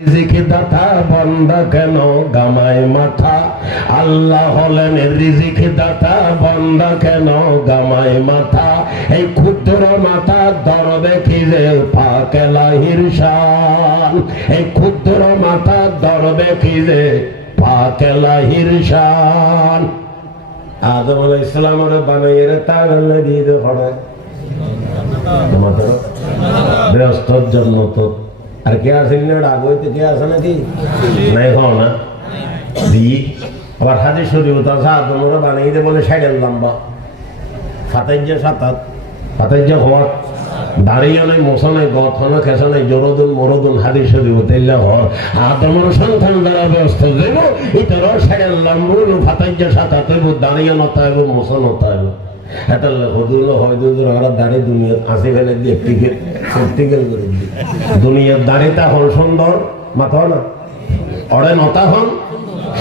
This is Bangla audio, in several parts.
রিজিক দাতা বান্দা কেন গামায় মাথা, আল্লাহ হলেন রিজিক দাতা বান্দা কেন গামায় মাথা, এই ক্ষুদ্র মাথা ধরবে কি যে পাক এলাহির শান, এই ক্ষুদ্র মাথা ধরবে কি যে পাক এলাহির শান। আদম আলাইহিস সালামের বানাইরে তাগলে দিয়ে দে পড়ে তোমাদের ব্যস্তর জন্য তো আর কে আসেন না রাগ হইতে কে আসে নাকি নাই হও না দি আবার হাদিস শরীফ আছে আদমরা বানাই দে বলে সাইডের লম্বা ফাতাইজা সাতাত ফাতাইজা হওয়া দাঁড়িয়ে নাই মোছা নাই গথন খেসা নাই জরদুন মরদুন হাদিস শরীফ তেল্লা হর আদমের সন্তান দ্বারা ব্যস্ত দেব ইতর সাইডের লম্বুল ফাতাইজা সাতাত দাঁড়িয়ে নতাইব মোছা নতাইব এটালে হদুল হয়দুল ওরা দাঁড়ি দুনিয়া আসে ফেলে দিয়ে টিকেল করে দিই দুনিয়ার দাঁড়িটা হল সুন্দর মাথা না অড়ে নতা হন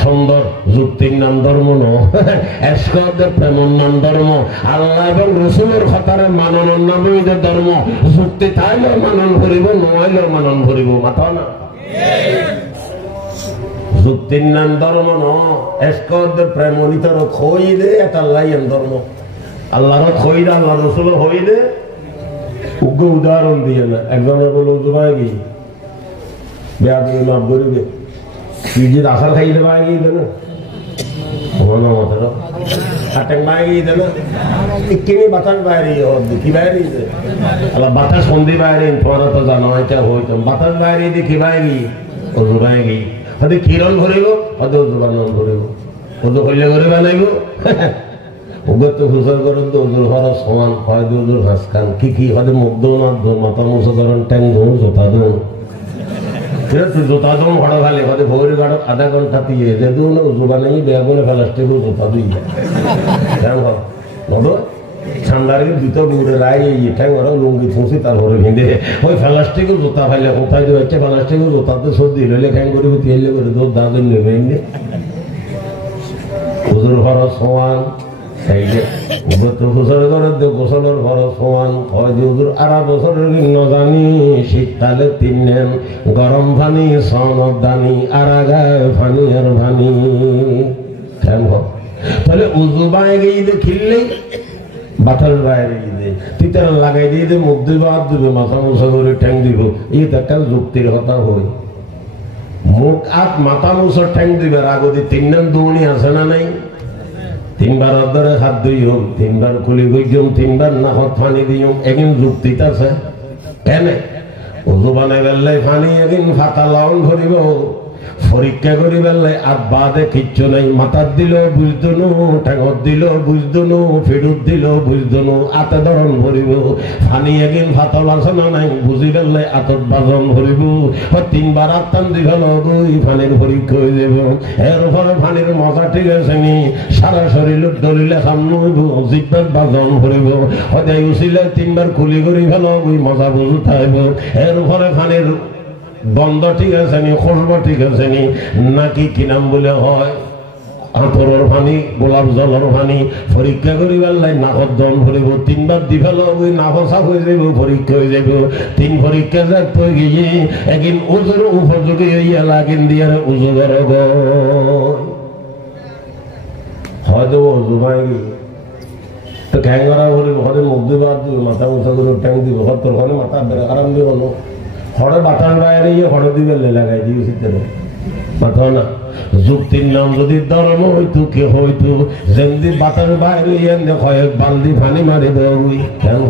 সুন্দর যুক্তির নাম ধর্ম নস্কদের প্রেমর নাম ধর্ম আল্লাহ এবং রসুলের কথারে মাননের নাম ধর্ম যুক্তি তাইলেও মানন করিব নইলেও মানন করিব মাথা না যুক্তির নাম ধর্ম নস্কদের প্রেমনিতর খই দে এটা লাইন ধর্ম আল্লাহর খই দে আল্লাহ রসুল হই দে উগ্র উদাহরণ দিয়ে না একজনের বলে উজুমায় গিয়ে বেয়া দিয়ে মাপ করিবে তুই যে আসার খাইতে পায় গিয়ে দেন বাতাস বাইরে কি বাইরে বাতাস সন্ধি বাইরে তোমার তো জানো এটা হইতাম বাতাস বাইরে দিয়ে কি বাইরে উজুমায় গিয়ে হয়তো কিরণ ভরিব হয়তো উজু বানান ভরিব উজু করলে করে বানাইব উগত হুজুর করেন তো উজুর হওয়ার সমান হয় উজুর হাঁস খান কি হয়তো মুখ দৌ না মাথা মুছে ধরেন ট্যাং ধরুন জোতা ধরুন জোতা দম ঘড় খালে হয়তো ভৌরি গাড়ো আধা ঘন্টা দিয়ে যে দু না উজু বানাই বেগুনে প্লাস্টিক জোতা দুই নতো ঠান্ডার ভিতর বুড়ে রায় ঠ্যাং ওরা লুঙ্গি ফুঁসি তারপরে ভিঁধে ওই প্লাস্টিকের জোতা ফাইলে কোথায় যে হচ্ছে প্লাস্টিকের জোতাতে সর্দি হইলে খ্যাং করে তেলে করে তোর দাঁতের নেবে হুজুর হওয়ার সমান গোসলের ঘর সমান হয় আড়া বছরের জানি শীতকালে তিন গরম ভানি সনদ দানি আড়া গায়ে ভানি আর ভানি তাহলে উজু বাই গিয়ে দেখিলেই বাতাস বাইরে গিয়ে তুই তারা লাগাই দিয়ে দে মুখ দিব হাত দিবে মাথা মোছা করে ঠ্যাং দিব এই তো একটা যুক্তির কথা হই মুখ হাত মাথা মোছা ঠ্যাং দিবে আগদি তিন নাম দৌড়ি আছে না নাই তিনবার অর্ধরে হাত ধুইম তিনবার খুলি গইম তিনবার নাকত পানি দিম একদিন যুক্তিত আছে কেন উজু বানাই বেললে পানি একদিন ফাতা লাউন ধরিব পরীক্ষা করি বেললে আর বাদে কিচ্ছু নাই মাথার দিল বুঝদনু ঠেঙত দিল বুঝদনু ফিরুত দিল বুঝদনু আতে ধরন ভরিব পানি একদিন ফাতল আছে না নাই বুঝি বেললে আতত বাজন ভরিব তিনবার আত্মান দীঘল দুই পানির পরীক্ষা হয়ে যাব এর ফলে পানির মজা ঠিক আছে নি সারা শরীর দলিলে সামনে হইব জিব্বার বাজন ভরিব সদায় উচিলে তিনবার খুলি করি ফেল ওই মজা বুঝু থাকব এর ফলে পানির বন্ধ ঠিক আছে নি খসব ঠিক আছে নি নাকি কি নাম বলে হয় আতরের পানি গোলাপ জলের পানি পরীক্ষা করি বেললাই নাকত দম ভরিব তিনবার দি ফেল ওই নাক সাফ হয়ে যাব পরীক্ষা হয়ে যাব তিন পরীক্ষা যাক তো গিয়ে একদিন উজুর উপযোগী হইয়া লাগিন দিয়ে উজু কর হয়তো উজু পাই গিয়ে তো খ্যাং করা ভরিব হরে মুখ দিব হাত দিব মাথা মুছা করে ট্যাং দিব তোর ঘরে মাথা আরাম দিব না হরে বাতাস বাইরে হরে দিবে লাগাই দিয়েছি মাথা না যুক্তির নাম যদি ধর্ম হইতো কি হইতো যেমনি বাতাস বাইরে কয়েক বালদি পানি মারি দেবই কেন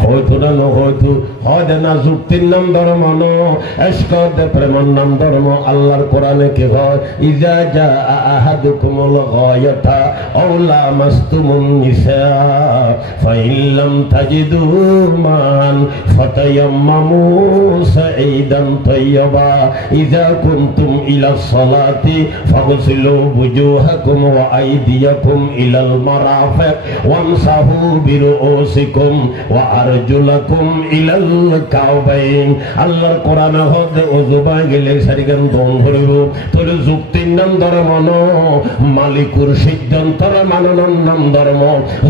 হয়তো না নহয়তো হয় না যুক্তির নাম ধর্ম নস্কদে প্রেমর নাম ধর্ম আল্লাহর কোরআনে কি হয় ইজা জা আহাদুকুমুল গায়াতা আও লামাসতুমুন নিসা ফাইন লাম তাজিদু মান ফাতায়াম্মামু সাঈদান তাইয়্যিবা ইজা কুনতুম ইলা সালাতি ফাগসিলু বুজুহাকুম ওয়া আইদিয়াকুম ইলাল মারাফিক ওয়ামসাহু বিরুউসিকুম ওয়া আরজুলাকুম ইলাল কাওবাইন আল্লাহর কোরআনে হতে ওযু বাই গেলে সারিগান দন ধরিব তোর যুক্তির নাম ধর্ম ন মালিকুর সিদ্ধান্তর মাননের নাম ধর্ম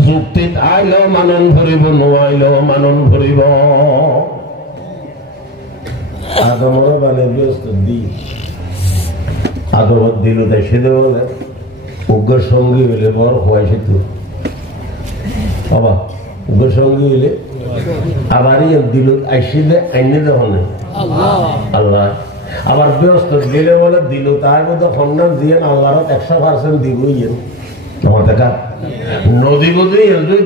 যুক্তি আইলো মানন ধরিব নইলো মানন ধরিব আদমরা মানে ব্যস্ত দি আদমত দিল তাই সেদে বলে উগ্র সঙ্গী হইলে বড় হয় সে তো বাবা উগ্র সঙ্গী হইলে আবারই দিল আইসিলে আইনে যখন আল্লাহ আবার ব্যস্ত দিলে বলে দিল তার মধ্যে সন্ধান দিয়ে আল্লাহর 100% দিবই আমার দেখা নদী বুঝি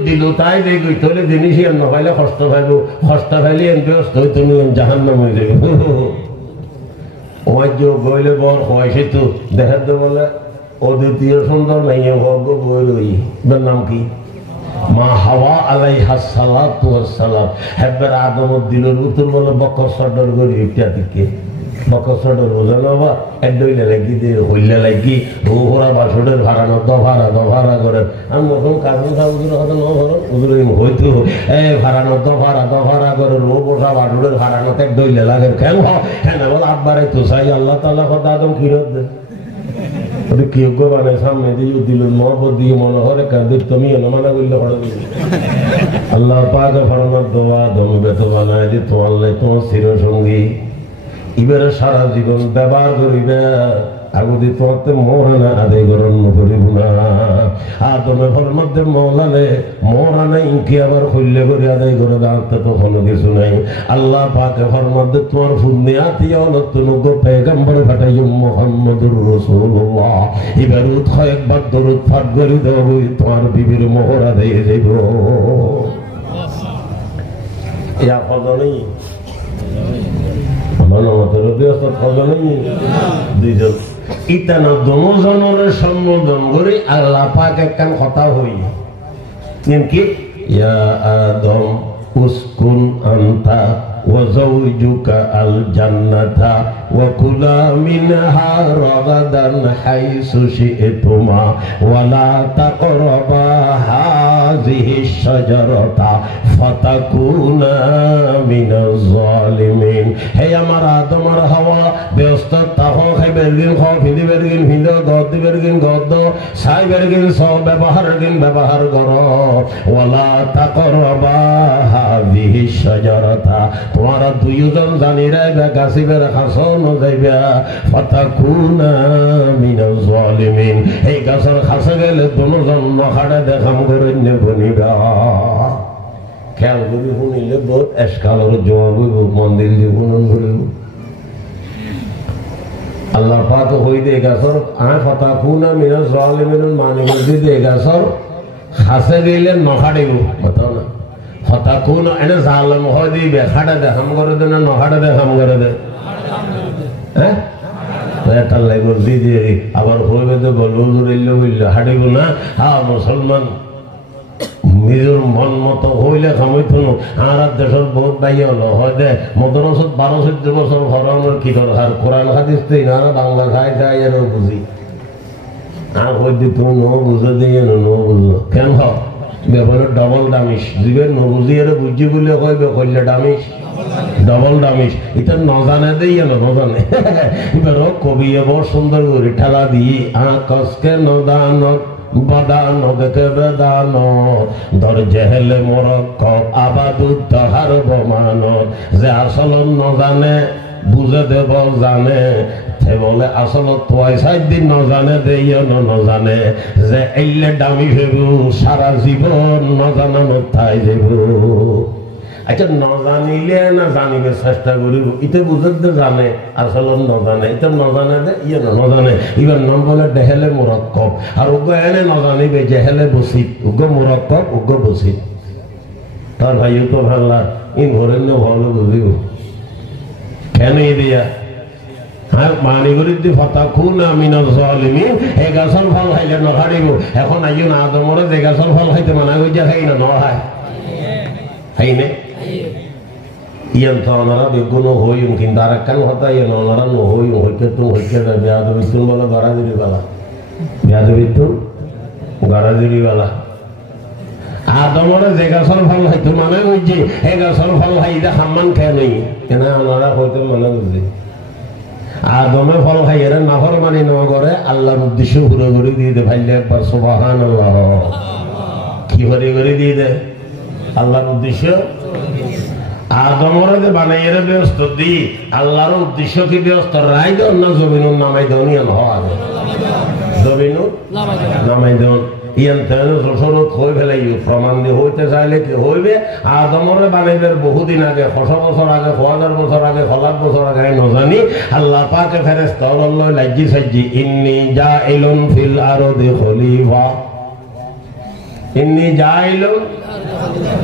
দিল তাই দেখবি তোলে জিনিস নপাইলে কষ্ট পাইব কষ্ট পাইলে ব্যস্ত হই তুমি জাহান্নাম হয়ে যাবে ওয়াজ্য গইলে বর হয় সে তো দেখাতে বলে অদ্বিতীয় সুন্দর মেয়ে ভগ্য বই লই নাম কি মা হাওয়া আলাইহা সালাতু ওয়াস সালাম হেব্বের আদমত দিলের উত্তর বলে বকর সর্দার করি ইত্যাদিকে বকর সর্দার বোঝা না বা একদইলে লাগি দিয়ে হইলে লাগি ওরা বাসনের ভাড়ানো দফারা করে আমি যখন কাজল সাহুজুর কথা ন ধরো উজুর হইতো ভাড়ানো দফারা করে রো বসা বাসনের ভাড়ানো একদইলে লাগে কেন হ্যাঁ বল আব্বারে তো চাই আল্লাহ তাআলা কথা আদম ফিরত দেয় কেউ মানে সামনে দিয়ে দিল মহব্বত দিয়ে মনে হয় কাঁদির তুমি মানা করলে আল্লাহ পাকে ফরমার দোয়া দমে বেত বানায় যে তোমার তোমার চির সঙ্গী এবারে সারা জীবন ব্যবহার করিবে আগুদি তোমাকে মহানা আদায় গ্রহণ করিব না আদমে ঘর মধ্যে মৌলালে মহানা ইনকি আবার খুললে করে আদায় করে দাঁড়তে তো কোনো কিছু নাই আল্লাহ পাকে ঘর মধ্যে তোমার ফুন্নিয়াতি নতুন পেগম্বর ফাটাই মুহাম্মদুর রাসূলুল্লাহ এবার উৎসাহ একবার দরুদ পাঠ করে দেব তোমার বিবির মোহর আদায় যাইব ইয়া ফজলই মানবতার ব্যবস্থা ফজলই দুইজন ইতানা দমজনের সম্বোধন করে আল্লাহ পাক একখান কথা হই কি ইয়া আদম উসকুন আনতা ওয়া যাওজুকা আল জান্নাতা ওয়া কুলা মিনহা রাগাদান হাইসু শি'তুমা ওয়া লা তাকরাবা হাযিহি শাজারাতা ফাতাকুনা মিনাজ জালিমিন হে আমার আদম আর হাওয়া ব্যস্ত তাহ খাইবেরগিন খ ফিদিবেরগিন ফিদ গদ দিবেরগিন গদ সাইবেরগিন সব ব্যবহার কর ওয়া লা তাকরাবা হাযিহি শাজারাতা তোমারা দুইজন জানি রাইবা গাছিবের খাসন যাইবা ফাতাকুনা মিনাজ জালিমিন এই গাছের খাসে গেলে দুজন নখাড়া দেখাম করে নেবনিবা খেয়াল করি শুনিলে বহুত এসকালের জবাব হইব মন্দির জীবন করিব আল্লাহ পাক হই দে গাছর ফাতাকুনা মিনাজ জালিমিন মানে বলতে দে গাছর খাসে গেলে নখাড়িব কথা না হতাকুন এনে জালেম হয় দিবে খাটা দেখাম করে দে না নখাটা দেখাম করে দে হ্যাঁ এটা লাগবে দিদি আবার হইবে তো বলল হাঁটিব না হ্যাঁ মুসলমান নিজের মন মতো হইলে খামইতো না আর দেশের বহুত বাই হলো হয় দে মদরসত 12-14 বছর হরানোর কি দরকার কোরআন হাদিস তো না বাংলা খাই খাই এর বুঝি আর হই দি তুমি ন বুঝে দিয়ে ন বুঝলো কেন হয় ব্যাপারে ডবল দামিস দিবেন নবুজিয়ারে বুঝি বলে কইবে কইলে দামিস ডবল দামিস এটা নজানে দেই না নজানে এবার কবি বড় সুন্দর করে ঠেলা দিয়ে কসকে নদান বাদান দেখে বেদান ধর জেহেলে মরক্ক আবাদুত তাহার বমান যে আসল নজানে বুঝে দেব জানে বলে আসল তোয়াই 7 দিন নজানে দেইও নজানে যে এইলে দামি হইব সারা জীবন নজানানো তাই যাব আচ্ছা নজানিলে না জানিবে চেষ্টা করিব ইতে বুঝতে জানে আসল নজানে এটা নজানে দে ইয়ে নজানে এবার নাম বলে দেহেলে মুরাক্কাব আর উগ্র এনে নজানিবে জেহেলে বসিত উগ্র মুরাক্কাব উগ্র বসিত তার ভাইও তো ভাল্লা ইন ঘরেন্য ভালো বুঝিব কেন দিয়া মানি করি ফাতাকুনা মিনাজ জালিমিন এই গাছের ফল খাইলে নখাড়িব এখন আইও না আদমরে যে গাছের ফল খাইতে মানা কইয়া খাই না নখায় খাইনে ইয়ান তো ওনারা বেগুনো হইম কিন্তু আর একখান কথা ইয়ান ওনারা নহইম হইতে তো হইতে বেয়াদ বিতুন বলে গড়া দিবি বালা বেয়াদ বিতুন গড়া দিবি বালা আদমরে যে গাছের ফল খাইতে মানে কইছে এই গাছের ফল খাইতে হাম্মান খেয়ে নেই কেন ওনারা হইতে মানে বুঝি আদমে ফল খাই এরা নাফরমানি না করে আল্লাহর উদ্দেশ্য পুরো করে দিয়ে দে ভাইলে একবার সুবহানাল্লাহ কি করে দিয়ে দে আল্লাহর উদ্দেশ্য আদমরে যে বানাইয়ে ব্যস্ত দি আল্লাহর উদ্দেশ্য কি ব্যস্ত রাই দেন না জমিনুর নামাই দেন ইয়ান হওয়া জমিনুর নামাই দেন ইয়ান তেন সরত হয়ে ফেলাই প্রমাণ দিয়ে হইতে চাইলে কি হইবে আদমরে বানাইবে বহুদিন আগে 600 বছর আগে 1000 বছর আগে 1000 বছর আগে নজানি আল্লাহ পাকে ফেরেশতা বলল লাজ্জি সাজ্জি ইন্নী জাইলুন ফিল আরদি খলিফা ইন্নী জাইলুন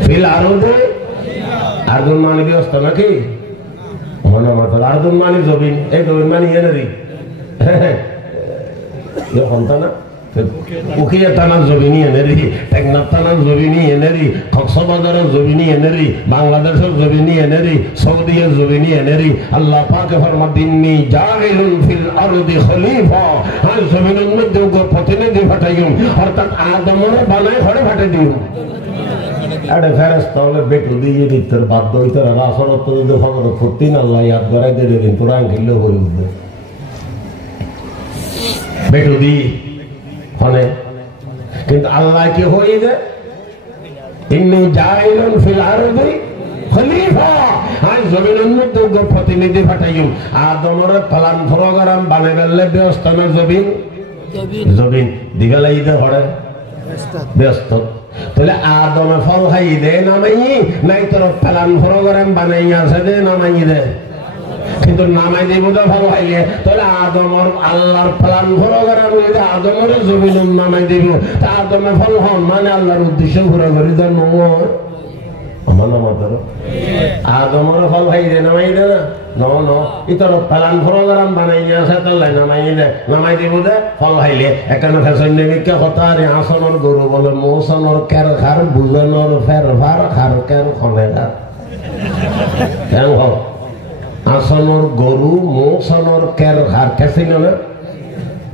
ফিল আরদি আরদুন মানে ব্যস্ত নাকি মনে মতো আরদুন মানে জমিন এই জমিন মানে এনারি সন্তানা উকিয়া টানার জমিনি এনেরি টেকনাফ টানার জমিনি এনেরি কক্সবাজারের জমিনি এনেরি বাংলাদেশের জমিনি এনেরি সৌদিয়ের জমিনি এনেরি আল্লাহ পাকে ফরমাত ইন্নী জাইলুন ফিল আরদি খলিফা আর জমিনের মধ্যে প্রতিনিধি পাঠাইম অর্থাৎ আদমরে বানাই ঘরে পাঠাই দিও আরে ফেরেশতা হলে বেটু দিয়ে দিতে বাধ্য হইতে রাসরত যদি খবর ফুটিন আল্লাহ ইয়াদ করাই দিয়ে দিন কোরআন কিনলে হয়ে উঠবে বেটু দি হনে কিন্তু আল্লাহ কি হয়ে যায় ইন্নী জাইলুন ফিল আরদি খলিফা আর জমিনের মধ্যে প্রতিনিধি পাঠাইম আদমরে প্ল্যান প্রোগ্রাম বানাই গেলে ব্যস্ত না জমিন দিবেলাই দে হড়ে ব্যস্ত তাহলে আদমে ফল খাই দে নামাই নাই তোর প্ল্যান প্রোগ্রাম বানাই আছে দে নামাই দে কিন্তু নামাই দিব তো ফল খাইলে তাহলে আদমর আল্লাহর প্ল্যান প্রোগ্রাম আদমরে জমিন নামাই দিব তা আদমে ফল হন মানে আল্লাহর উদ্দেশ্য ঘুরা ঘুরি দেন আমার নামার আদমর ফল খাই দে নামাই দে না ইতর প্ল্যান প্রোগ্রাম বানাই আছে তাহলে নামাই দিব দে ফল খাইলে এখানে ফেশন নিমিকে কথা রে আসনের গরু বলে মৌসনের কের খার বুজনের ফের ভার খার কের খনে খার কেন হোক আসনের গরু মৌসনের কের খার কেসি না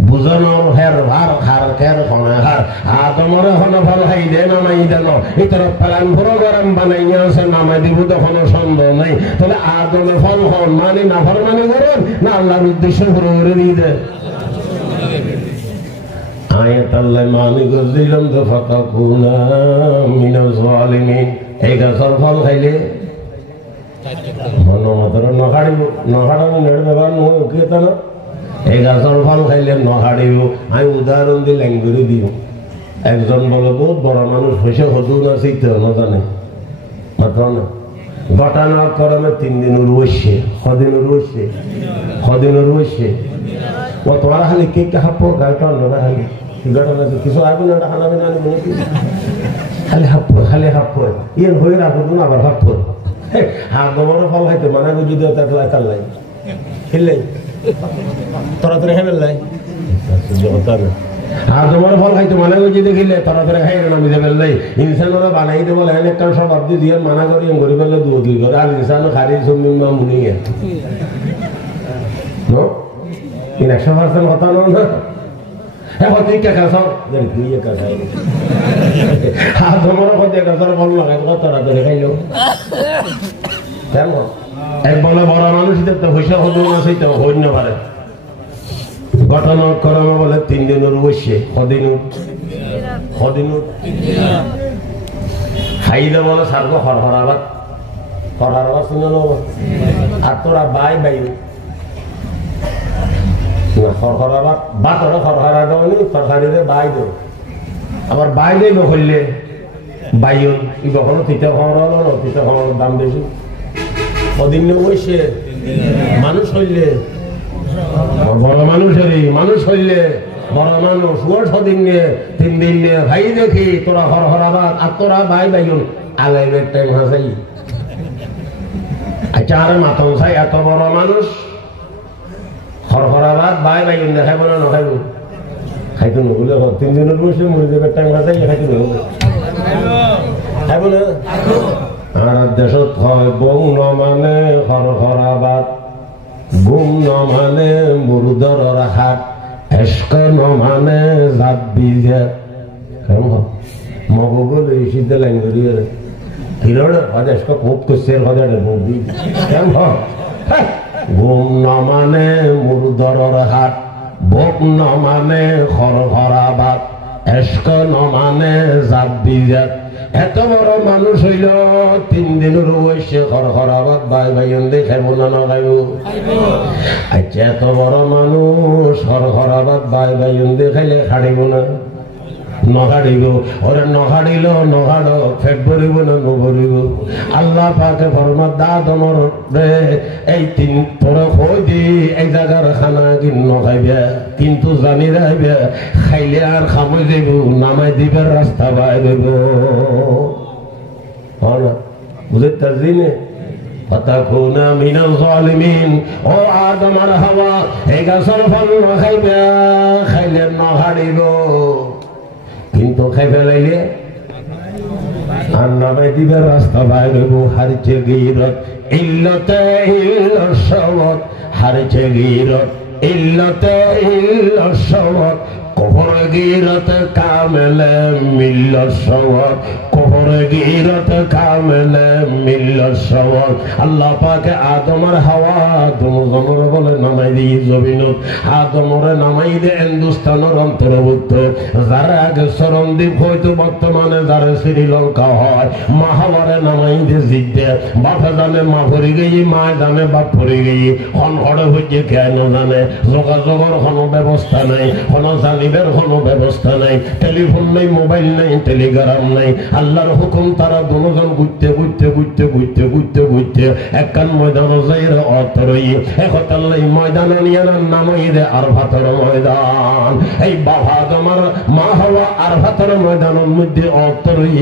বুজনের ফের ভার খার কের খনে খার আদমরে হনে ফল খাই দে নামাই দেন ইতর প্ল্যান প্রোগ্রাম বানাই আছে নামাই দিব তো কোনো সন্দেহ নাই তাহলে আদমে ফল হন মানে না ফরমানি করেন না আল্লাহর উদ্দেশ্য পুরো করে দিয়ে দেন আয়াত আল্লাহ মানি গজিলাম তো ফাতাকুনা মিনাজ জালিমিন এই গাছর ফল খাইলে মন মতর নখাড়িব নখাড়ানো নেড় ব্যবহার নয় ওকে তা না এই গাছর ফল খাইলে নখাড়িব আমি উদাহরণ দিয়ে ল্যাঙ্গুরি দিব একজন বলে বহুত বড় মানুষ হয়েছে হদু না শিখতে না জানে মাত্র না ঘটনা করমে 3 দিন রয়েছে সদিন রয়েছে ও তোমার খালি কে হাপ গাড়িটা অন্য খালি ঘটনা কিছু আগে না খানা বিনা আনবো নাকি খালি হাপ ইয়ে হয়ে রাখবো না আবার হাপ হাত দমানো ফল খাইতে মানে যদি তার লাই খেললাই তাড়াতাড়ি খাই ফেললাই আর তোমার ফল খাইতো মানে যদি দেখিলে তাড়াতাড়ি খাই নামি যে ফেললাই ইনসানরা বানাই দেবো লাইন একটা সব আপনি দিয়ে মানা করি গড়ি ফেললে দুই করে আর ইনসানও খারি সুমিমা মুনি গে 100% কথা না এখন তুই কে খাস তুই একা খাই আর তোমার কথা গাছর ফল লাগাই তাড়াতাড়ি খাইলো কেমন এক বলে বড় মানুষ তো পয়সা হতো না সেইটা হইন না পারে ঘটনা করমে বলে 3 দিনের বসে সদিন খাইলে বলে সারবো হরহরাবাদ শুনে নেব আর তোরা বাই হরহরাবাদ বা তোরা হরহরা দেওয়ানি তরকারিতে বাই দেব আবার বাই দেই নকরলে বাইন ই কখনো তিতা খাওয়ানো তিতা খাওয়ানোর দাম বেশি সদিন বসে মানুষ হইলে বড় মানুষ হইলে বড় মানুষ ওর সদিন নিয়ে 3 দিন নিয়ে ভাই দেখি তোরা হরহরাবাদ আর তোরা বাইন আলাইবের টাইম হাসাই আচ্ছা আরে মাতন চাই এত বড় মানুষ হরহরাবাদ বাইন দেখাইব না নখাইব খাইতে নগলে 3 দিনের বসে মরে যাবে টাইম হাসাই খাইতে নগলে খাইব না আর দেশত হয় বউ নমানে হরহরাবাদ গুম নমানে মুরদর হাট এস্ক নমানে জাত বিজে মগলে সিদ্ধ লাইন হিরোড়ে হজে এস্ক খুব কুসের হজে বৌদি কেন গুম নমানে মুরদর হাট বক নমানে হরহরাবাদ এস্ক নমানে জাত বিজে এত বড় মানুষ হইল 3 দিনের বয়সে খরখরাবাদ ভাই ভাই খাইব না না খাইব আচ্ছা এত বড় মানুষ খরখরাবাদ ভাই ভাই খাইলে খাড়িব না নহাড়িব ওরে নহাড়িল নহাড় ফেট ভরিব না নভরিব আল্লাহ পাকে ফরমাত দাদমর রে এই 3 তোর কই দি এই জায়গার খানা কিন্ন খাইবে কিন্তু জানি রাইবে খাইলে আর খামই দেব নামাই দিবে রাস্তা বাইরেব হনা বুঝে তাজিনে ফাতাকুনা মিনাল জালিমিন ও আদম আর হাওয়া এই গাছের ফল খাইবে খাইলে নহাড়িব কিন্তু খাই ফেলাইলে আর নামাই দিবে রাস্তা বাইরে হারছে গিরত ইল্লতে ইল্লসওয়াত হারছে গিরত ইল্লতে ইল্লসওয়াত কবর গিরত কামেলে মিল্লসওয়াত কবর গিরত কামেলে মিল্লসওয়াত আল্লাহ পাকে আদম আর হাওয়া দুজনের বলে নামাই দি জমিনত আদমরে নামাই দে হিন্দুস্তানের অন্তর্ভুক্ত যারা আগে সরণদ্বীপ হয়তো বর্তমানে যারা শ্রীলঙ্কা হয় মাহাবারে নামাই দে জিদ্দে বাপে জানে মা পড়ে গেই মা জানে বাপ পড়ে গেই হন হড়ে হইছে কেন জানে যোগাযোগের কোনো ব্যবস্থা নাই কোনো জানিবের কোনো ব্যবস্থা নাই টেলিফোন নাই মোবাইল নাই টেলিগ্রাম নাই আল্লাহর হুকুম তারা দুজন ঘুরতে ঘুরতে ঘুরতে ঘুরতে ঘুরতে ঘুরতে একখান ময়দান যাইরে অতরই একতাল্লাই ময়দান নিয়ে নামাই দে আরফাতের ময়দান এই বাবা তোমার মা হওয়া আরফাতের ময়দানের মধ্যে অতরই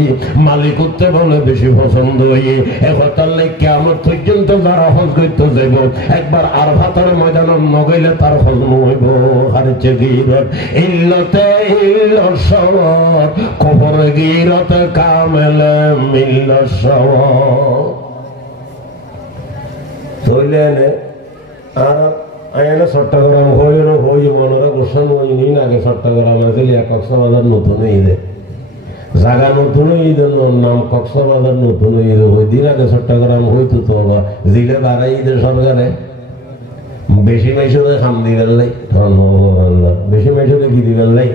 মালিক উঠতে বলে বেশি পছন্দ হই একতাল্লাই কিয়ামত পর্যন্ত যারা হজ করতে যাইব একবার আরফাতের ময়দান নগইলে তার হজ হইব হারছে গিরত ইল্লতে ইল্লসওয়াত কবর গিরত কামেলে মিল্লসওয়াত তইলেনে আর আয়না চট্টগ্রাম হইল হই মনরা গোসান হই নি আগে চট্টগ্রাম আছে কক্সবাজার নতুন ঈদে জায়গা নতুন ঈদের নাম কক্সবাজার নতুন ঈদ হই দিন আগে চট্টগ্রাম হইতো তো জিলে বাড়াই ঈদের সরকারে বেশি মাইসে খাম দিবেন লাই বেশি মাইসে কি দিবেন লাই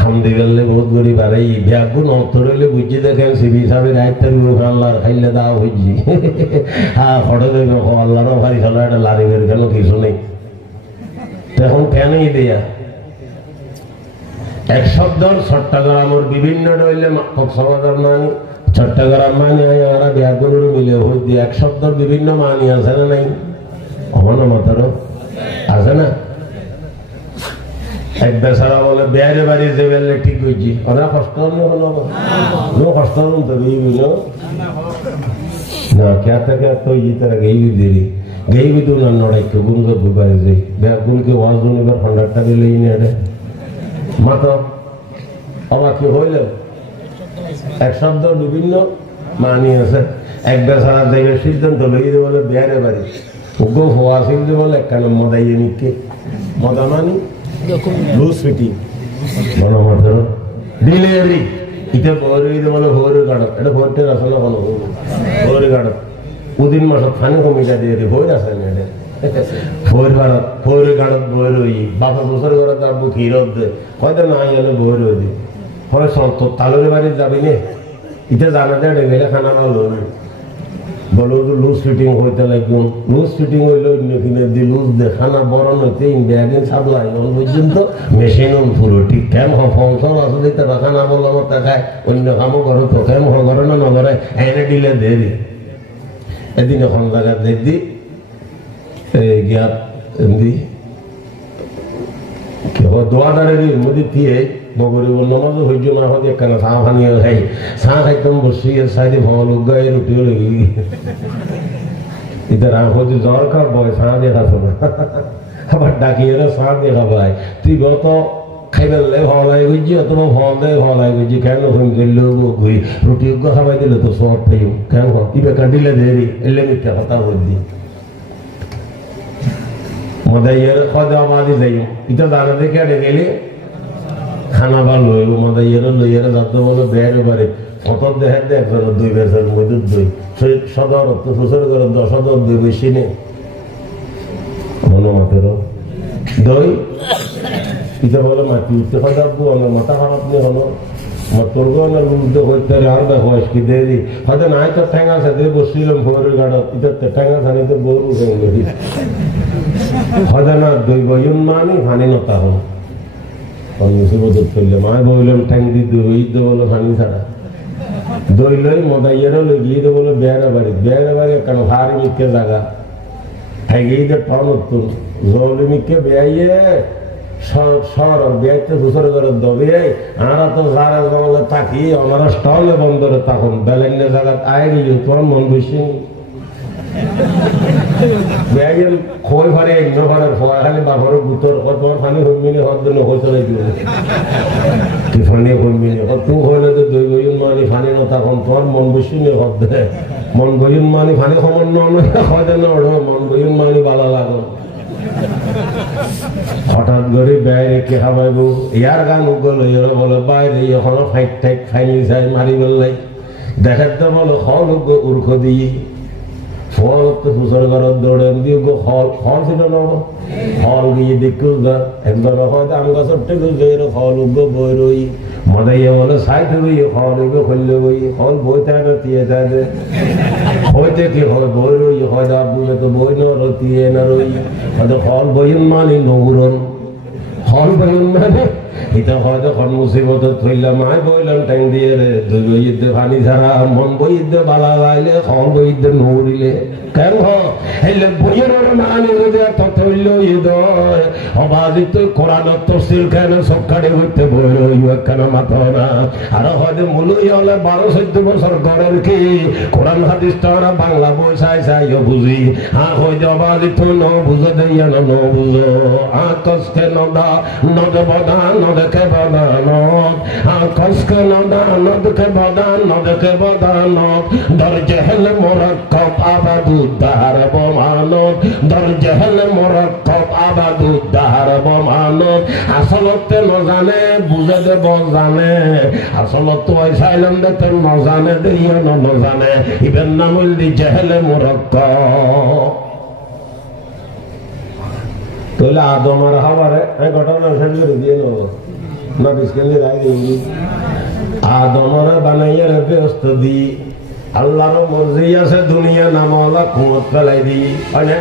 খাম দিবেন লাই বহুত গরিব আর এই ব্যাগুন অন্তরলে বুঝি দেখেন সিবি সাহেবের আয়ত্তের আল্লাহর খাইলে দাও হইছি হ্যাঁ ফটো দেবে আল্লাহরও ভারী খেলা একটা লারিবের কেন কিছু নেই এখন কেনই দেয়া এক শব্দর চট্টগ্রামের বিভিন্ন ডইলে কক্সবাজার মানি চট্টগ্রাম মানি আমরা ব্যাগুনের মিলে হইছি এক শব্দর বিভিন্ন মানি আছে না নাই অমানো মাথারও আছে না এক বেচারা বলে বেয়ারে বাড়ি যে বেলে ঠিক হয়েছি ওরা কষ্ট কষ্ট তো না কে থেকে তো তারা গেই দেরি গেই বিদু না নড়াইকে গুনকে বুবাই যাই গুনকে ওয়াজ এবার 100 টাকা লেই নেড়ে মাত্র অবাক কি হইল এক শব্দ বিভিন্ন মানি আছে এক বেচারা দেবে সিদ্ধান্ত লই বলে বেয়ারে বাড়ি গো হওয়া ছিল বলে কেন মদাইয়ে নিকে মদা মানি লুজ ফিটিং মনে মতো ডিলিভারি ইতে বড়ই বলে ভোর গাড় এটা ভোরতে আসে না কোনো ভোর গাড় উদিন মাসত ফানি কমিটা দিয়ে ভোর আসে না এটা ভোর গাড় ভোর হই বাপা বছর করে তার বুক হিরত দে হয়তো না গেলে ভোর হই দি হয় সন্ত তালুর বাড়ি যাবি নে ইতে জানা যায় ডেঙ্গেলে খানা ভালো বলো লুজ ফিটিং হইতে লাগুন লুজ ফিটিং হইল কিনে দি লুজ দে খানা বরণ হইতে ব্যাগিন সাপ্লাই পর্যন্ত মেশিন পুরো ঠিক কেম ফংশন আসলে তারা খানা বললো আমার টাকায় অন্য কামও করো তো কেম ঘরে না নগরে এনে দিলে দেরি এদিন এখন জায়গা দেখি গিয়া দি দোয়াদারে মধ্যে দিয়ে বগরি নমাজ হইজ না হতে একখানা চা ভানিয়ে খাই চা খাইতাম বসি সাইডে ভালো লোক গায়ে রুটি লেগে ইধার হচ্ছে জ্বর খা বয় চা দেখাছ না আবার ডাকিয়ে চা দেখা পাই তুই গত খাইবেলে ভালো লাগে বুঝছি অথবা ভালো দেয় ভালো লাগে বুঝছি কেন ফোন করলে ঘুরি রুটি খাবাই দিলে তো সব পেয়ে কেন কি বেকার দিলে দেরি এলে মিথ্যা কথা বলছি মদাইয়ের খাওয়া মাঝে যাই এটা দানা দেখে আড়ে গেলে খানা ভালো হইব মদাইয়ের লইয়ের যাতে বলে বেড়ে বাড়ি ফটোর দেখার দে একজনের 2 বেসার মধ্যে 2 সেই সদর শ্বশুর করে 10 2 বেশি নেই মনে মতেরও দই এটা বলে মাটি উঠতে খাওয়া আমার মাথা খারাপ নেই হলো তোর গনের বুঝতে হইতে আর দেখো কি দেরি হয়তো নাই তো ঠেঙ্গা সাথে বসছিলাম ভোরের গাড়ত ইতার ঠেঙ্গা সানি তো গরু গেলি হয়তো না দুই বইন মানি ফানি নতা হল মুসিবত করলে মায় বললাম ঠ্যাং দি দুই বলো ফানি ছাড়া দই লই মদাইয়েরও লই গিয়ে তো বলো বেড়া বাড়ি কেন ভারী মিথ্যে জায়গা ঠেঙ্গেই তো টন উত্তর জলি মিথ্যে বেয়াইয়ে সর বেয়াইতে দুসরে করে দবে আমরা তো যারা জঙ্গলে থাকি আমরা স্টলে বন্দরে তখন বেলেঙ্গে জায়গা আয় গেলি তোমার মন বেশি বেয়াইয়ের খই ভারে এগ্ন ভারের ফোয়া খালি বাঘর বুতর তোমার ফানি হইমিনি হত দিন হইতে লাগবে তুই ফানি হইমিনি তুই হইলে তো দুই বইন মানি ফানি না তখন তোমার মন বেশি নিয়ে হত দে মন বইন মানি ফানি সমান নয় হয়তো না মন বইন মানি ভালো লাগো হঠাৎ করে ব্যয় রেখে খাবাইব ইয়ার গান উগল বলে বাইরে এখনো ফাইট ঠাইট ফাইনি যাই মারি বললাই দেখাতে বলো হল উর্খ দিয়ে ফল ফুসর ঘর দৌড়ে দিয়ে ফল ফল ছিল না ফল গিয়ে দেখু একদম হয়তো আম গাছের টেকে গিয়ে ফল উগ বই রই মদাইয়া বলে সাইড রই ফল উগে খুললে বই ফল বই থাকে না দিয়ে থাকে হইতে কি হয় বই রই হয়তো আপনি তো বই না রতিয়ে না রই হয়তো ফল বইন মানে নৌরন ফল বইন মানে এটা হয়তো খন মুসিবত থইলাম আয় বইলাম ট্যাং দিয়ে রে দুই বইতে পানি ছাড়া মন বইতে বালা লাইলে ফল বইতে নৌরিলে কেন হইলে বইয়ের মানে যদি এত থইল ইদয় অবাধিত কোরআন তফসির কেন সবকাড়ে হইতে বই রই কেন মাথা না আর হয়তো মূলই হলে 12-14 বছর গড়ের কি কোরআন হাদিস তারা বাংলা বই চাই বুঝি হয়তো অবাধিত ন বুঝো দেইয়া ন বুঝো কষ্টে নদা নদ বদা নদকে বদানত কষ্টে নদা নদকে বদা নদকে বদানত দরজেহল মোরাক্কাব আবাদুদ্দার বমানত দরজেহল মোরাক্কাব আবাদুদ্দার বমানত আসলতে নজানে বুঝে দেব জানে আসলত চাইলাম দেখতে নজানে দেইয়া নজানে ইবেন নামুল দি জেহলে মোরাক্কাব তাহলে আদম আর হাওয়ারে ঘটনা শেষ করে দিয়ে নেব না বিস্কেলি রায় দিই আদমরে বানাইয়া ব্যস্ত দি আল্লাহর মর্জি আছে দুনিয়া নামওয়ালা কুমত ফেলাই দি হয় না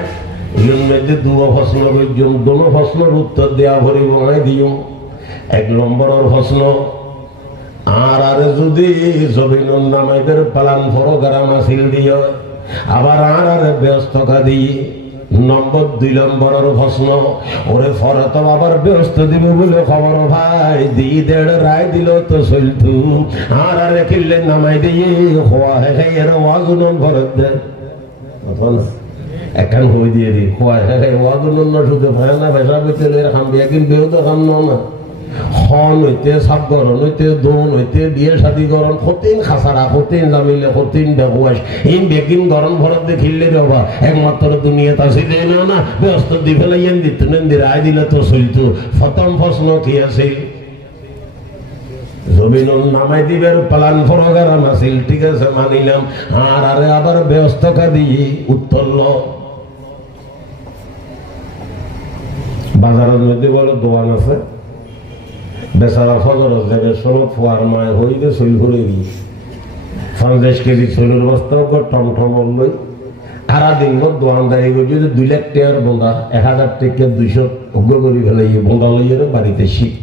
এর মধ্যে দুটো প্রশ্ন করছুন দুটো প্রশ্নের উত্তর দেওয়া ভরি বনাই দিও 1 নম্বরের প্রশ্ন আর যদি জমিনুল নামাইদের প্লান প্রোগ্রাম আসিল দিও আবার আর ব্যস্ততা দিই নম্বর 2 নম্বরের প্রশ্ন ওরে ফরে তো আবার ব্যস্ত দিব বলে খবর ভাই দি দেড় রায় দিল তো চলতু আর কিনলে নামাই দিয়ে হওয়া এর ওয়াজুন ভরত দে এখন হয়ে দিয়ে দি হওয়া ওয়াজুন শুধু ভাই না ভেসা বেচলে খাম একদিন বেউ তো খাম না হন হইতে সাবগরণ হইতে দোন হইতে বিয়ে শাদী গরণ কঠিন খাসারা কঠিন জামিলে কঠিন বেগুয়াস এই বেগিন গরম ভরত দেখিলে রবা একমাত্র দুনিয়া তাসি দেয় না ব্যস্ত দি ফেলাইয়েন দিত নেন্দি রায় দিলে তো চলতো প্রথম প্রশ্ন কি আছে জমিনুল নামাই দিবের প্লান প্রোগ্রাম আছিল ঠিক আছে মানিলাম আর আরে আবার ব্যস্ততা দিয়ে উত্তর ল বাজারের মধ্যে বলো দোয়ান আছে বেচারা ফজর যাবে সময় ফোয়ার মায় হইলে চুল ঘুরে গিয়ে 50 কেজি চুলের বস্তা টমটম লই সারা দিন দোয়ানদারি যদি 2 লাখ টাকার বোঁদা 1000 টাকা 200 অজ্ঞ করে ফেলে বোঁদা লইয়ে বাড়িতে শিখ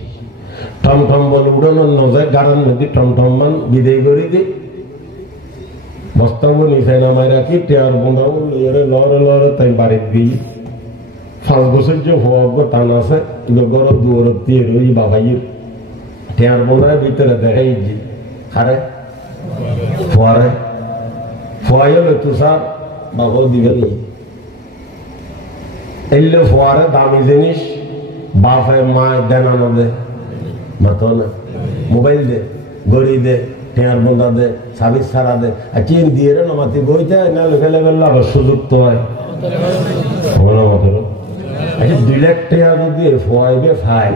টমটম বলে উড়ানোর নজায় গাড়ার নদী টমটম মান বিদায় করে দি বস্তাবো নিচে নামাই রাখি টেয়ার বোঁদাও লইয়ে লড়ে তাই বাড়ির দিই 5 বছর যে হওয়া টান আছে গরম দুয়ার দিয়ে রই বাবাইয়ের টেয়ার বোনার ভিতরে দেখাই জি খারে ফোয়ারে ফোয়াইল তুষার বাবু দিবেন এলে ফোয়ারে দামি জিনিস বাপে মায় দেনানো দে মাতো না মোবাইল দে গড়ি দে টেয়ার বোনা দে সাবিস ছাড়া দে আর চিন দিয়ে রে নমাতি বইতে না ফেলে ফেললে আবার সুযোগ তো হয় মতো 2 লাখ টাকা যদি ফোয়াইবে ফাই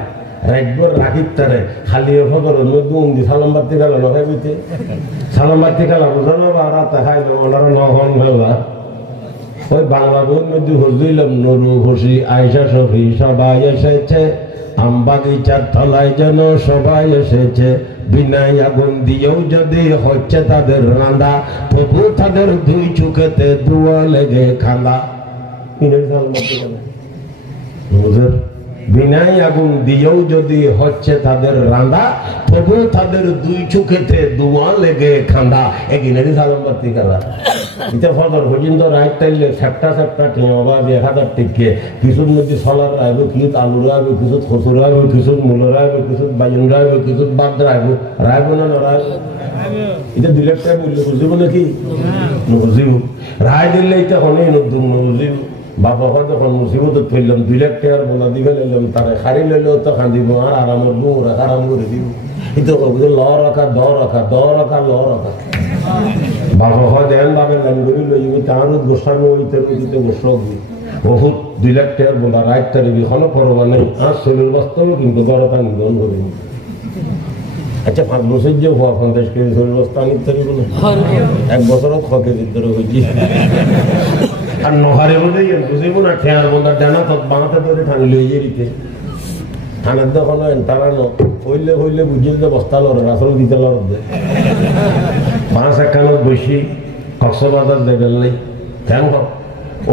রাখবো রাখির তারে খালি ফজর নদী সালাম বাতি গেল নখাই বুঝতে সালাম বাতি গেল বুঝলো বা রাতে খাই ওনারা নহন ভেলা ওই বাংলা বই নদী হজুইলাম নরু খুশি আয়সা সফি সবাই এসেছে আম বাগিচার তলায় যেন সবাই এসেছে বিনাই আগুন দিয়েও যদি হচ্ছে তাদের রান্দা তবু তাদের দুই চোখেতে দুয়া লেগে খান্দা বিনাই আগুন দিয়েও যদি হচ্ছে তাদের রান্দা তবু তাদের দুই চোখেতে দুয়া লেগে খান্দা এগিনারি সালম্বাতি কালা এটা ফদর পর্যন্ত রাইট টাইলে সেপ্টা সেপ্টা টিঙবা 1000 টিকে কিছুর মধ্যে সলার রাইব কিছু আলু রাইব কিছু খসুর রাইব কিছু মূল রাইব কিছু বাইন রাইব কিছু বাদ রাইব রাইব না রাইব এটা 2 লাখ টাকা মূল্য বুঝিব নাকি বুঝিব রায় দিলে এটা হনে নতুন বুঝিব বাবা যখন মুসিবত ফেললাম 2 লাখ টাকার বোনা দিবে নিলাম তারে খারি লইলেও তো কান্দিব আর আরামের গুঁড় আরাম করে দিব কিন্তু ল রাখা দ রাখা দ রাখা ল রাখা বাবা দেন বাবে লাঙ্গুরি লই তার গোসানো হইতে হইতে গোসল বহুত 2 লাখ টাকার বোনা রাইট তারিখ এখনো করবা নেই আর শরীর বাস্তব কিন্তু গড়তা নিধন করে আচ্ছা 5 বছর যে হওয়া 50 কেজি শরীর বাস্তা নিতে পারিব না 1 বছরও 6 কেজি ধরে হয়েছি আর নহারে মধ্যে বুঝিব না ঠেয়ার বন্ধার ডানা তো বাঁতে ধরে ঠানি লইয়ে দিতে ঠানের দোকান তারানো হইলে হইলে বুঝিল যে বস্তা লড়ে আসলে দিতে লড়ে বাঁশ একখানত বসি কক্সবাজার দেবেন নাই কেন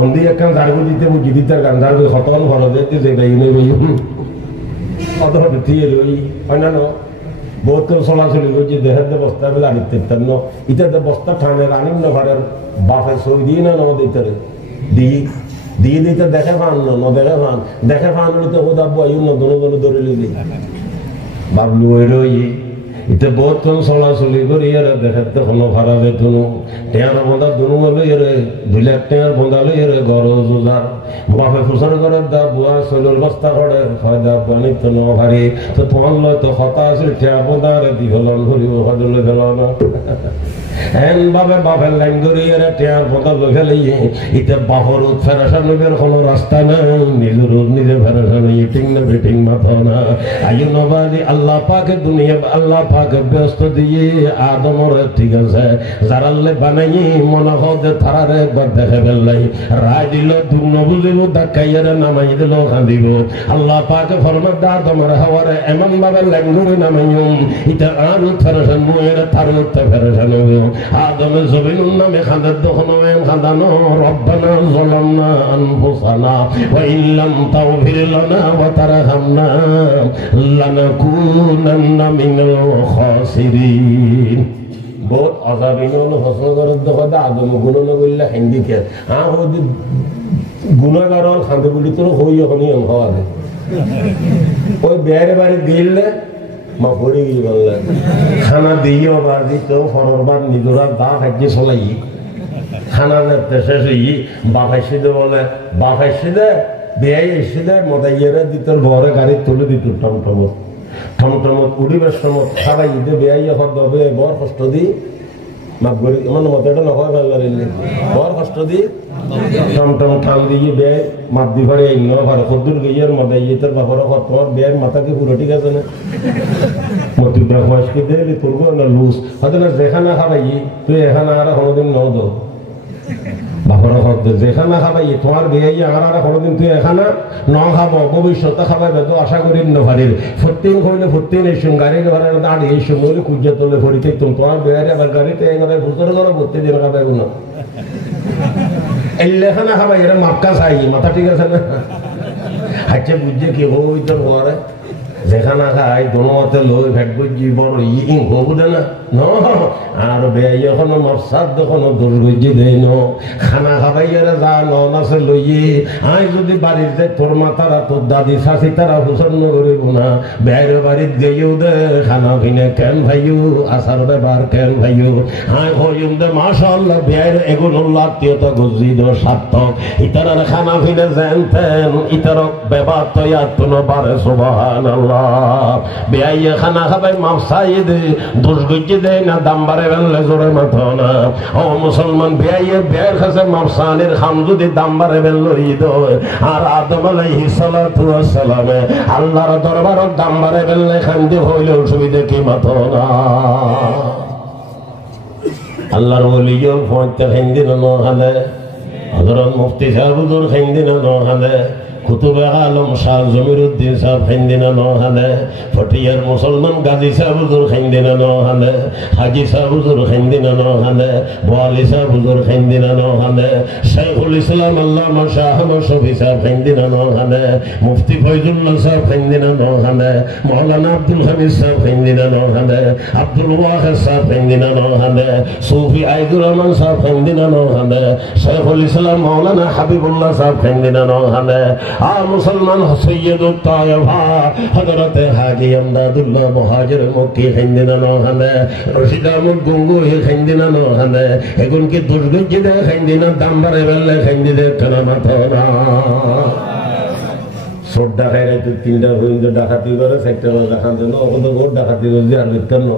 অন্দি একখান দাঁড়গু দিতে বুঝি দিতে গান দাঁড়গু হতন ঘর দিতে যেটা ইউনে কত ঠিয়ে লই হয় না বহুত চলাচলি করছি দেহের যে বস্তা বেলা আনিতে ন ইটা বস্তা ঠানের আনিম না ঘরের বাপে সই দিয়ে না দিতে দিয়ে দিতে দেখে পান না দেখে পান তো ওদা বই না দোনো ধরে লিলি বাবলু ওই রই ইতে বহুত চলাচলি করি এরা দেখাতে কোনো ভাড়া বেতন টেয়ার বন্ধা দুনু হবে এরে 2 লাখ টাকার বন্ধা লই এরে গরজ উজার বাপে ফুসার করে দা বুয়া শৈলর বস্তা করে হয় দা বানিত ন ভারী তো তোমার লয় তো হতা আছে টেয়া বন্ধা রে দিহলন হরিব হজলে গেল না এন বাবে বাপের লাইন করি এরা টেয়ার বন্ধা লইয়া লইয়ে ইতে বাপর ফেরাসা নবের কোনো রাস্তা নাই নিজের নিজে ফেরাসা নেই ইটিং না বিটিং মাথা না আয়ু নবাদি আল্লাহ পাকে দুনিয়া আল্লাহ পাকে ব্যস্ত দিয়ে আদমর ঠিক আছে যারালে বানাই মনে হতে তারারে একবার দেখে ফেললাই রায় দিল দুর্ন বুঝিব ধাক্কাইয়ারে নামাই দিল কাঁদিব আল্লাহ পাকে ফরমার দা তোমার হাওয়ারে এমন ভাবে ল্যাঙ্গুরে নামাইও এটা আর ফেরাসান মুয়ের তার মধ্যে ফেরাসান আদমে জবিনুর নামে খাঁদের দোকানো খাঁদানো রব্বানা যালামনা আনফুসানা ওয়া ইল্লাম তাগফির লানা ওয়া তারহামনা লানাকুনান্না মিনাল খাসিরিন বহুত আযাবিন হলো ফসলগরের দোকানে আদম গুণনা বললে হিন্দি কে হদি গুণাগার হল খাঁদে বলি তোর হই হনি হওয়া দে ওই বেড়ে বাড়ি দিলে মা পড়ে গিয়ে বললে খানা দিয়ে বাদি তো ফরবার নিজরা দা খাইয়ে চলাই খানা শেষ হই বাফাইসি দে বলে বাফাইসি দে বেয়াই এসে দে মদাইয়েরা দিত বরে গাড়ি তুলে দিত টমটমত টমটমত উড়িবার সময় খাবাই দে বেয়াই এখন দবে বর কষ্ট দি মাপ করি আমার মতো এটা নয় ভালো বর কষ্ট দি টমটম ঠান দিয়ে বেয় মাপ দি ভাড়ে ন ভাড়া কদ্দুর গইয়ার মদাইয়ে তোর বাবার তোমার বেয়ের মাথা কি পুরো ঠিক আছে না মতি বয়সকে দিলে তোর না লুজ হয়তো না যেখানে খাবাই তুই এখানে আর কোনোদিন ন দো বাবার যেখানে খাবাই তোমার বিয়ে আর কোনোদিন তুই এখানে ন খাব ভবিষ্যতে খাবাই তো আশা করি নভারির ফোরটিন করলে 14 এসুন গাড়ি ঘরে দাঁড়িয়ে এসুন বলে খুঁজে তোলে ফরিতে তোমার বিয়ে আবার গাড়িতে ভুতরে করে ভর্তি দিন খাবাই না এই লেখানা খাবাই এরা মাপকা চাই মাথা ঠিক আছে না হাইছে বুঝছে কি হই তোর ঘরে যেখানে খাই দোনোতে লই ভেট বুঝি বড় ইং হবু দে না ন আর বেয়াই এখনো মরসাদ দেখনো দূর গজি দেই ন খানা খাবাইয়ারে যা নন আছে লইয়ে আই যদি বাড়ির যে তোর মাতারা তোর দাদি শাশি তারা হুসন্ন করিব না বেয়ের বাড়িত গেইও দে খানা ভিনে কেন ভাইও আসার ব্যাপার কেন ভাইও আই হইম দে মাশাআল্লাহ বেয়ের এগুলো আত্মীয়তা গজি দ সার্থক ইতারার খানা ভিনে জানতেন ইতারক ব্যবহার তৈয়া তুনো বারে সুবহানাল্লাহ বেয়াই খানা খাবাই মাপসাই দে দোষ গজি দেয় না দাম বাড়ে ফেললে জোরে মাথা না ও মুসলমান বেয়াইয়ের বেয়ের কাছে মাপসানের খাম যদি দাম বাড়ে ফেললো ঈদ আর আদম আলাইহিস সালাতু ওয়াস সালামে আল্লাহর দরবারের দাম বাড়ে ফেললে খান্দি হইলে অসুবিধা কি মাথা না আল্লাহর ওলিও ফতে হিন্দি না হালে হযরত মুফতি সাহেব হুজুর হিন্দি না হালে কুতুবে আলম শাহ জমিরুদ্দিন সাহেব খাইন্দিনা নহলে ফটিয়ার মুসলমান গাজী সাহেব হুজুর খাইন্দিনা নহলে হাজি সাহেব হুজুর খাইন্দিনা নহলে বোয়ালি সাহেব হুজুর খাইন্দিনা নহলে শাইখুল ইসলাম আল্লামা শাহ আহমদ শফি সাহেব খাইন্দিনা নহলে মুফতি ফয়জুল্লাহ সাহেব খাইন্দিনা নহলে মাওলানা আব্দুল হামিদ সাহেব খাইন্দিনা নহলে আব্দুল ওয়াহিদ সাহেব খাইন্দিনা নহলে সুফি আইদুর রহমান সাহেব খাইন্দিনা নহলে শাইখুল ইসলাম মাওলানা হাবিবুল্লাহ সাহেব খাইন্দিনা নহলে মুসলমান সৈয়দুত তায়েফা হযরত হাজী আমদাদুল্লাহ মুহাজির মক্কি খাইন্দিনা নহলে রশিদ আহমদ গঙ্গোহী খাইন্দিনা নহলে এখন কি দুর্গজ্জিদে খাইন্দিনা দামবারে বেলে খাইন্দিদে কানা মাথনা সোডা খাইলে তো তিনটা হইল ডাকাতি করে সেক্টর দেখাতে না ওখান তো গোট ডাকাতি করে আর বিতন না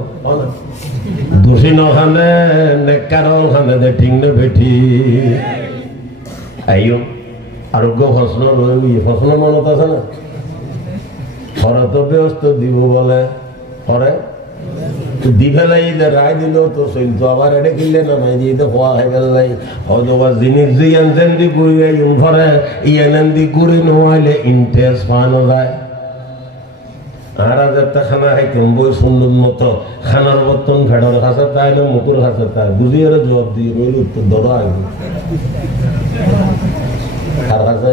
দোষী নখানে নেককার ওখানে দে ঠিক না বেঠি আইও আরোগ্য ফসল রই ফসল মনত আছে না খরা তো ব্যস্ত দিব বলে করে দি ফেলাই রায় দিলেও তো চলতো আবার এটা কিনলে না নাই দিয়ে খোয়া হয়ে গেল হয়তো বা জিনিস যে আনছেন দি ঘুরি ফরে ইয়ান দি ঘুরি নোয়াইলে ইন্টারেস্ট পাওয়ানো যায় আর একটা খানা খাইতাম বই সুন্দর মতো খানার বর্তন ফেডার খাসা তাই না মুকুর খাসা তাই বুঝি ওরা জবাব দিয়ে রইল উত্তর ধরো আগে আর কাছে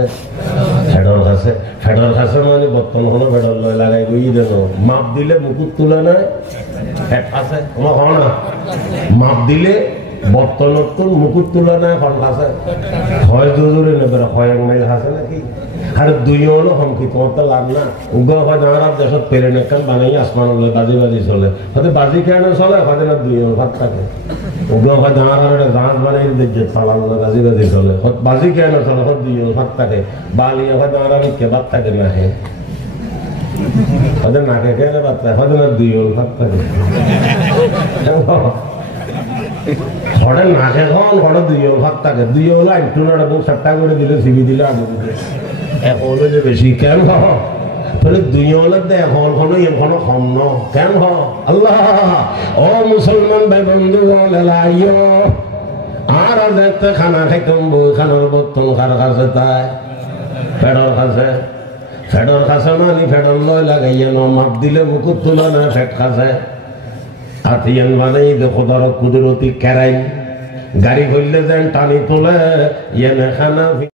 ফেডার কাছে ফেডার কাছে মানে বর্তন হলো ফেডার লয় লাগাই গই দেন মাপ দিলে মুকুট তুলে নেয় আছে কোনো হয় না মাপ দিলে বর্তন মুকুট তুলে নেয় ফল কাছে হয় জোরে নেবে হয় এক মাইল আছে নাকি আর দুই হলো হমকি তোমার তো লাভ না উগা হয় আমার দেশত পেরে নেকাল বানাই আসমান বাজি বাজি চলে হয়তো বাজি কেন চলে হয় না দুই ভাত থাকে উগা হয় আমার জাহাজ বানাই দেখছে চালান না বাজি বাজি চলে বাজি কেন চলে হয় দুই ভাত থাকে বালিয়া হয় আমার কে ভাত থাকে না হে হয়তো নাকে কেন ভাত থাকে হয়তো না দুই ভাত থাকে হরে নাকে খান হরে দুই ভাত থাকে দুই হলো একটু না সাতটা করে দিলে সিবি দিলে আগে দিলে এখন বেশি কেন তাহলে দুই হলে এখন হলো এখনো কম ন কেন আল্লাহ ও মুসলমান ভাই বন্ধু লাইও আর দেখতে খানা খাইতাম বই খানার বর্তন খার কাছে তাই ফেডর কাছে মানে ফেডর লয় লাগাইয়া ন মাপ দিলে মুকুট তোলা না ফেট কাছে আতিয়ান মানে দেখো ধরো কুদরতি কেরাই গাড়ি করলে যেন টানি তোলে ইয়ে খানা